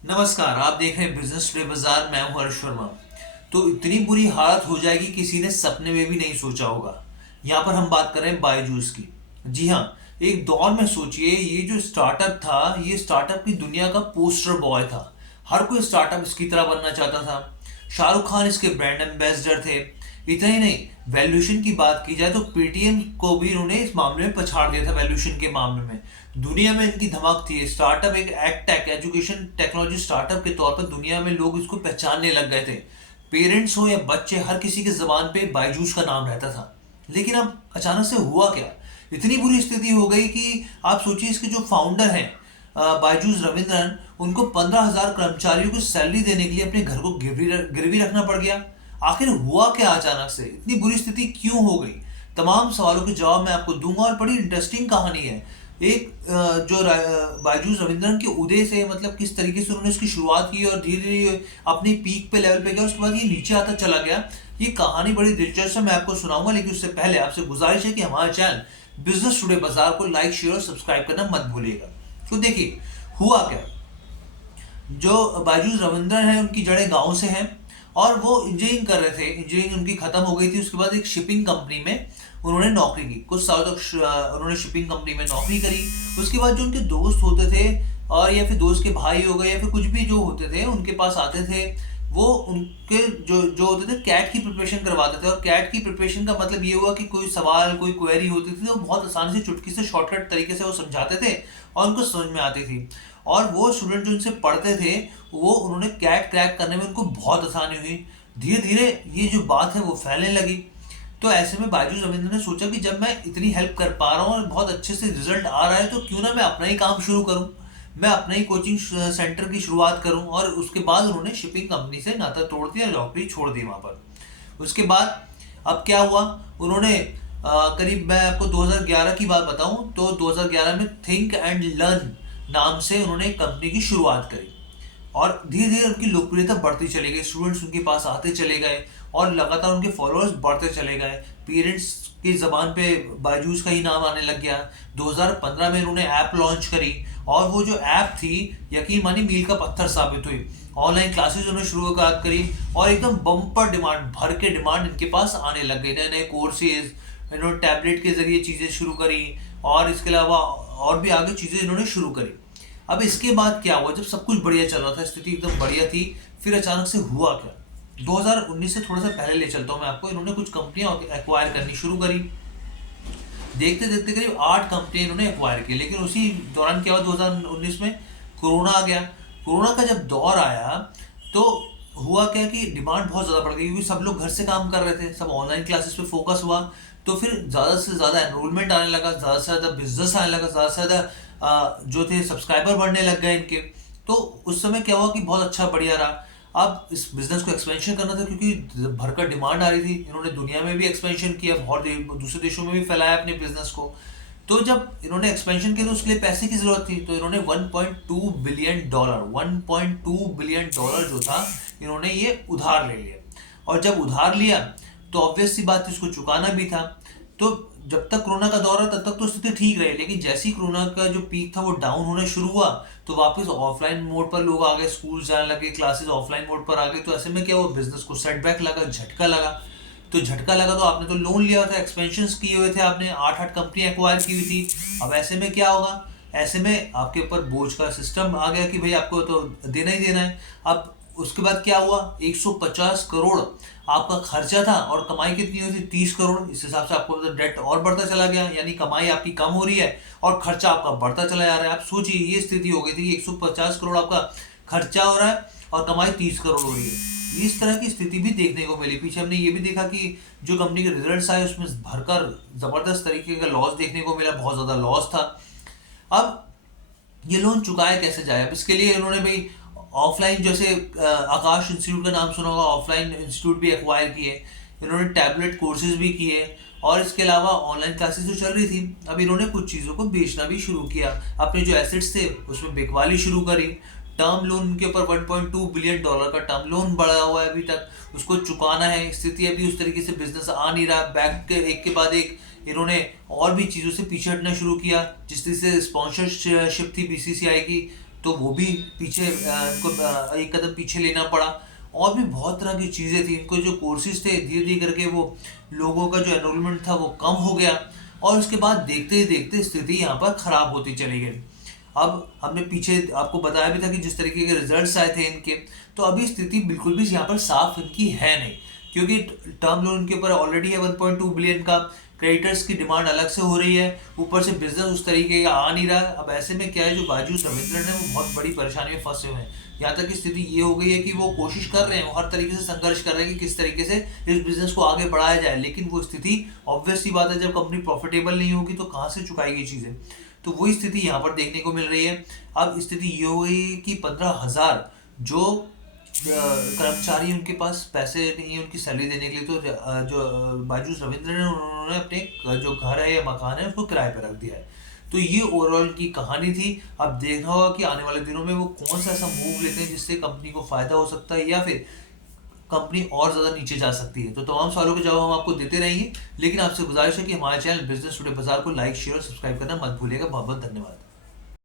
नमस्कार, आप देख रहे हैं बिजनेस टुडे बाजार। मैं हूं हर्ष वर्मा। तो इतनी बुरी हालत हो जाएगी किसी ने सपने में भी नहीं सोचा होगा। यहाँ पर हम बात कर रहे हैं बायजूस की। जी हाँ, एक दौर में सोचिए, ये जो स्टार्टअप था, ये स्टार्टअप की दुनिया का पोस्टर बॉय था। हर कोई स्टार्टअप इसकी तरह बनना चाहता था। शाहरुख खान इसके ब्रांड एम्बेसडर थे। इतना ही नहीं, वैल्यूएशन की बात की जाए तो पेटीएम को भी इन्होंने इस मामले में पछाड़ दिया था। वैल्यूएशन के मामले में दुनिया में इनकी धमक थी। स्टार्टअप एक एडटेक एजुकेशन टेक्नोलॉजी स्टार्टअप के तौर पर दुनिया में लोग इसको पहचानने लग गए थे। पेरेंट्स हो या बच्चे, हर किसी के जबान पे बायजूस का नाम रहता था। लेकिन अब अचानक से हुआ क्या? इतनी बुरी स्थिति हो गई कि आप सोचिए, इसके जो फाउंडर हैं बायजूस रविंद्रन, उनको 15,000 कर्मचारियों को सैलरी देने के लिए अपने घर को गिरवी रखना पड़ गया। आखिर हुआ क्या? अचानक से इतनी बुरी स्थिति क्यों हो गई? तमाम सवालों के जवाब मैं आपको दूंगा और बड़ी इंटरेस्टिंग कहानी है। एक बायजूस रविंद्रन के उदय से, मतलब किस तरीके से उन्होंने इसकी शुरुआत की और धीरे धीरे अपनी पीक पे लेवल पे गया, उसके बाद ये नीचे आता चला गया। ये कहानी बड़ी दिलचस्प है, मैं आपको सुनाऊंगा। लेकिन उससे पहले आपसे गुजारिश है कि हमारे चैनल बिजनेस टुडे बाजार को लाइक, शेयर और सब्सक्राइब करना मत भूलिएगा। तो देखिए, हुआ क्या। जो बायजूस रविंद्रन है, उनकी जड़ें गांव से हैं और वो इंजीनियरिंग कर रहे थे। इंजीनियरिंग उनकी खत्म हो गई थी। उसके बाद एक शिपिंग कंपनी में उन्होंने नौकरी की। कुछ साल तक उन्होंने शिपिंग कंपनी में नौकरी करी। उसके बाद जो उनके दोस्त होते थे, और या फिर दोस्त के भाई हो गए या फिर कुछ भी जो होते थे, उनके पास आते थे। वो उनके जो जो होते थे, कैट की प्रिपरेशन करवाते थे। और कैट की प्रिपरेशन का मतलब ये हुआ कि कोई सवाल, कोई क्वेरी होती थी तो बहुत आसानी से, चुटकी से, शॉर्टकट तरीके से वो समझाते थे और उनको समझ में आती थी। और वो स्टूडेंट जो उनसे पढ़ते थे, वो उन्होंने कैट क्रैक करने में उनको बहुत आसानी हुई। धीरे धीरे ये जो बात है वो फैलने लगी। तो ऐसे में बायजूस रविंद्र ने सोचा कि जब मैं इतनी हेल्प कर पा रहा हूँ और बहुत अच्छे से रिजल्ट आ रहा है, तो क्यों ना मैं अपना ही काम शुरू करूँ। मैं अपना ही कोचिंग सेंटर की शुरुआत करूँ। और उसके बाद उन्होंने शिपिंग कंपनी से नाता तोड़ दिया, नौकरी छोड़ दी वहाँ पर। उसके बाद अब क्या हुआ, उन्होंने करीब, मैं आपको 2011 की बात बताऊं तो 2011 में थिंक एंड लर्न नाम से उन्होंने एक कंपनी की शुरुआत करी। और धीरे धीरे उनकी लोकप्रियता बढ़ती चली गई। स्टूडेंट्स उनके पास आते चले गए और लगातार उनके फॉलोअर्स बढ़ते चले गए। पेरेंट्स की जबान पे बायजूस का ही नाम आने लग गया। 2015 में उन्होंने ऐप लॉन्च करी और वो जो ऐप थी, यकीन मानिए, मील का पत्थर साबित हुई। ऑनलाइन क्लासेस उन्होंने शुरुआत करी और एकदम बम्पर डिमांड, भर के डिमांड इनके पास आने लग गई। नए नए कोर्सेज इन्होंने टैबलेट के जरिए चीज़ें शुरू करी और इसके अलावा और भी आगे चीज़ें इन्होंने शुरू करी। अब इसके बाद क्या हुआ, जब सब कुछ बढ़िया चल रहा था, स्थिति एकदम बढ़िया थी, फिर अचानक से हुआ क्या। 2019 से थोड़ा सा पहले ले चलता हूँ मैं आपको। इन्होंने कुछ कंपनियां एक्वायर करनी शुरू करी। देखते देखते करीब 8 कंपनियां इन्होंने एक्वायर की। लेकिन उसी दौरान क्या हुआ, 2019 में कोरोना आ गया। कोरोना का जब दौर आया तो हुआ क्या कि डिमांड बहुत ज़्यादा बढ़ गई, क्योंकि सब लोग घर से काम कर रहे थे, सब ऑनलाइन क्लासेस पे फोकस हुआ। तो फिर ज़्यादा से ज़्यादा एनरोलमेंट आने लगा, ज़्यादा से ज़्यादा बिजनेस आने लगा, ज़्यादा से ज़्यादा जो थे सब्सक्राइबर बढ़ने लग गए इनके। तो उस समय क्या हुआ कि बहुत अच्छा बढ़िया रहा। अब इस बिजनेस को एक्सपेंशन करना था, क्योंकि भरकर डिमांड आ रही थी। इन्होंने दुनिया में भी एक्सपेंशन किया, बहुत दूसरे देशों में भी फैलाया अपने बिजनेस को। तो जब इन्होंने एक्सपेंशन किया तो उसके लिए पैसे की जरूरत थी। तो इन्होंने 1.2 बिलियन डॉलर, 1.2 बिलियन डॉलर जो था, इन्होंने ये उधार ले लिया। और जब उधार लिया तो ऑब्वियस सी बात थी, उसको चुकाना भी था। तो जब तक कोरोना का दौर रहा तब तक तो स्थिति ठीक रही। लेकिन जैसे ही कोरोना का जो पीक था वो डाउन होना शुरू हुआ, तो वापस ऑफलाइन मोड पर लोग आ गए, स्कूल जाने लगे, क्लासेस ऑफलाइन मोड पर आ गए। तो ऐसे में क्या हुआ, बिजनेस को सेटबैक लगा, झटका लगा। तो झटका लगा तो आपने तो लोन लिया था, एक्सपेंशन किए हुए थे आपने, 8-8 कंपनी एक्वायर की हुई थी। अब ऐसे में क्या होगा, ऐसे में आपके ऊपर बोझ का सिस्टम आ गया कि भाई आपको तो देना ही देना है। अब उसके बाद क्या हुआ, 150 करोड़ आपका खर्चा था और कमाई कितनी हुई थी, 30 करोड़। इस हिसाब से आपको डेट और बढ़ता चला गया, यानी कमाई आपकी कम हो रही है और खर्चा आपका बढ़ता चला जा रहा है। आप सोचिए, ये स्थिति हो गई थी कि 150 करोड़ आपका खर्चा हो रहा है और कमाई 30 करोड़ हो रही है। इस तरह की स्थिति भी देखने को मिली। पीछे हमने ये भी देखा कि जो कंपनी के रिजल्ट्स आए उसमें भरकर जबरदस्त तरीके का लॉस देखने को मिला, बहुत ज्यादा लॉस था। अब ये लोन चुकाया कैसे जाए। अब इसके लिए इन्होंने भाई ऑफलाइन, जैसे आकाश इंस्टीट्यूट का नाम सुना होगा, ऑफलाइन इंस्टीट्यूट भी एक्वायर किए। इन्होंने टैबलेट कोर्सेज भी किए और इसके अलावा ऑनलाइन क्लासेस जो चल रही थी, अब इन्होंने कुछ चीज़ों को बेचना भी शुरू किया। अपने जो एसेट्स थे उसमें बिकवाली शुरू करी। टर्म लोन उनके ऊपर 1.2 बिलियन डॉलर का टर्म लोन बढ़ा हुआ है अभी तक, उसको चुकाना है। स्थिति अभी उस तरीके से बिजनेस आ नहीं रहा। बैंक के एक के बाद एक इन्होंने और भी चीज़ों से पीछे हटना शुरू किया। जिस तरह से स्पॉन्सरशिप थी बीसीसीआई की, तो वो भी पीछे इनको एक कदम पीछे लेना पड़ा। और भी बहुत तरह की चीज़ें थी, इनको जो कोर्सेज थे धीरे धीरे करके वो लोगों का जो एनरोलमेंट था वो कम हो गया, और उसके बाद देखते ही देखते स्थिति यहाँ पर खराब होती चली गई। अब हमने पीछे आपको बताया भी था कि जिस तरीके के रिजल्ट्स आए थे इनके, तो अभी स्थिति बिल्कुल भी यहाँ पर साफ इनकी है नहीं, क्योंकि टर्म लोन इनके ऊपर ऑलरेडी है 1.2 बिलियन का, क्रेडिटर्स की डिमांड अलग से हो रही है, ऊपर से बिजनेस उस तरीके का आ नहीं रहा। अब ऐसे में क्या है, जो बायजूस रविंद्रन है वो बहुत बड़ी परेशानी में फंसे हुए हैं। यहाँ तक की स्थिति ये हो गई है कि वो कोशिश कर रहे हैं, वो हर तरीके से संघर्ष कर रहे हैं कि किस तरीके से इस बिजनेस को आगे बढ़ाया जाए, लेकिन वो स्थिति ऑब्वियस सी बात है, जब कंपनी प्रॉफिटेबल नहीं होगी तो कहाँ से चुकाएगी चीज़ें। तो वही स्थिति यहाँ पर देखने को मिल रही है। अब स्थिति ये हो गई कि 15,000 जो कर्मचारी उनके पास पैसे नहीं है उनकी सैलरी देने के लिए, तो जो बायजूस रविंद्रन है उन्होंने अपने जो घर है या मकान है उसको किराए पर रख दिया है। तो ये ओवरऑल की कहानी थी। अब देखना होगा कि आने वाले दिनों में वो कौन सा ऐसा मूव लेते हैं जिससे कंपनी को फायदा हो सकता है, या फिर कंपनी और ज़्यादा नीचे जा सकती है। तो तमाम सवालों के जवाब हम आपको देते रहेंगे, लेकिन आपसे गुजारिश है कि हमारे चैनल बिजनेस टुडे बाजार को लाइक, शेयर और सब्सक्राइब करना मत भूलिएगा। बहुत बहुत धन्यवाद।